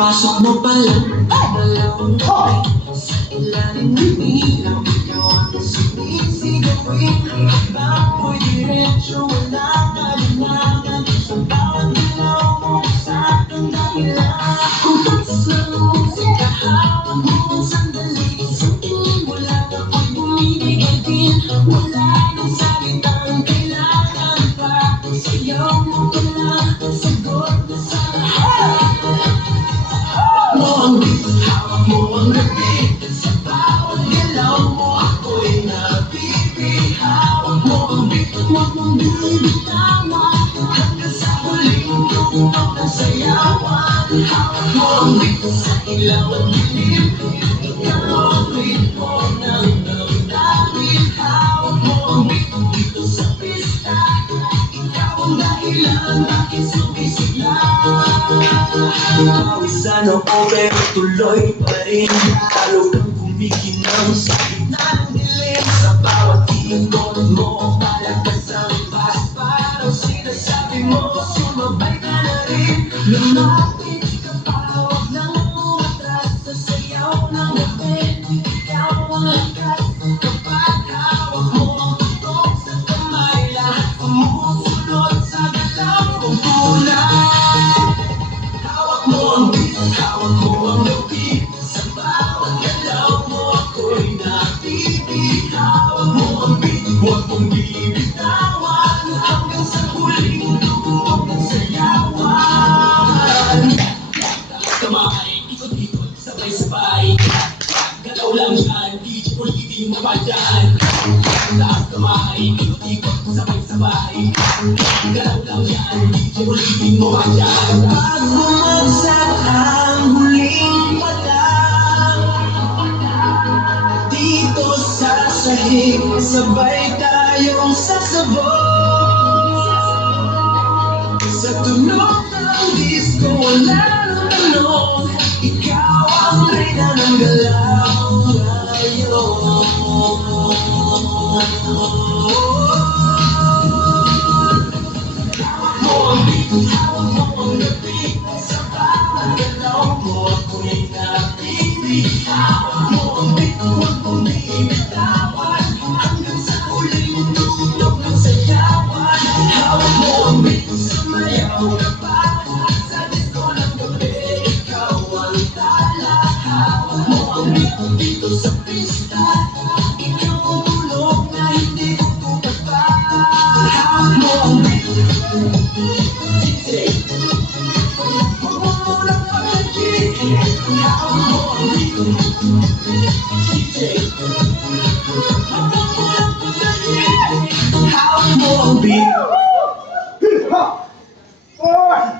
Pasok mo pa lang, dalawang gabi sa ilalim ng ilaw, ikaw ang sinisigawin. Habang mo'y diretso, wala ka linangan sa bawat ilaw mo sa aking dahilan. Kung tatas na musika, hawak mo sandali, sa tingin mo lang ako'y bumibigay din. Wala nang salitang kailangan pa, sayaw mo pa lang, sagot na sa lahat. Hawak mo ang gabi, sa bawat galaw mo ako'y napipili. Hawak mo ang beat, huwag mong bibitawan, hanggang sa huling tunog ng sayawan. Hawak mo ang beat, sa ilaw at dilim, ikaw ang ritmo ng damdamin. Hawak mo ang beat, dito sa pista, ikaw ang dahilan bakit sumisigla. Pawisan ako pero tuloy pa rin, lalo kang kumikinang sa gitna ng dilim. Sa bawat ikot mo, palagpas ang pas, parang sinasabi mo, sumabay ka na rin. Lumapit ka pa, huwag nang umatras, sa sayaw ng gabi, ikaw ang lakas. Kapag hawak mo ang tutok sa kamay, lahat sumusunod sa galaw mong kulay. Hawak mo ang beat, hawak mo ang gabi, sa bawat galaw mo ako'y napipili. Hawak mo ang beat, huwag mong bibitawan, hanggang sa huling tunog ng sayawan. Kamay, ikot-ikot, sabay-sabay, galaw lang yan, di ulitin mo pa dyan. Taas kamay, ikot-ikot, sabay-sabay, galaw lang yan, di ulitin mo pa dyan. Pag bumagsak ang huling palang, dito sa sahig, sabay tayong sasabog. Sa tunog ng disco, wala nang tanong, ikaw ang reyna ng galaw ngayon. Hawak mo ang beat, hawak mo ang gabi, sa bawat galaw mo ako'y napipili. Hawak mo ang beat, huwag mong bibitawan, hanggang sa huling tunog ng sayawan. Hawak mo ang beat, sumayaw ka pa, sa disco ng gabi, ikaw ang tala. Hawak mo ang beat, dito sa pista, ikaw ang tulog na hindi tutupat pa. Hawak mo ang beat, DJ, huwag mo munang pagkakit. Hawak mo ang beat, DJ, huwag mo munang pagkakit. Hawak mo ang beat. Hip hop!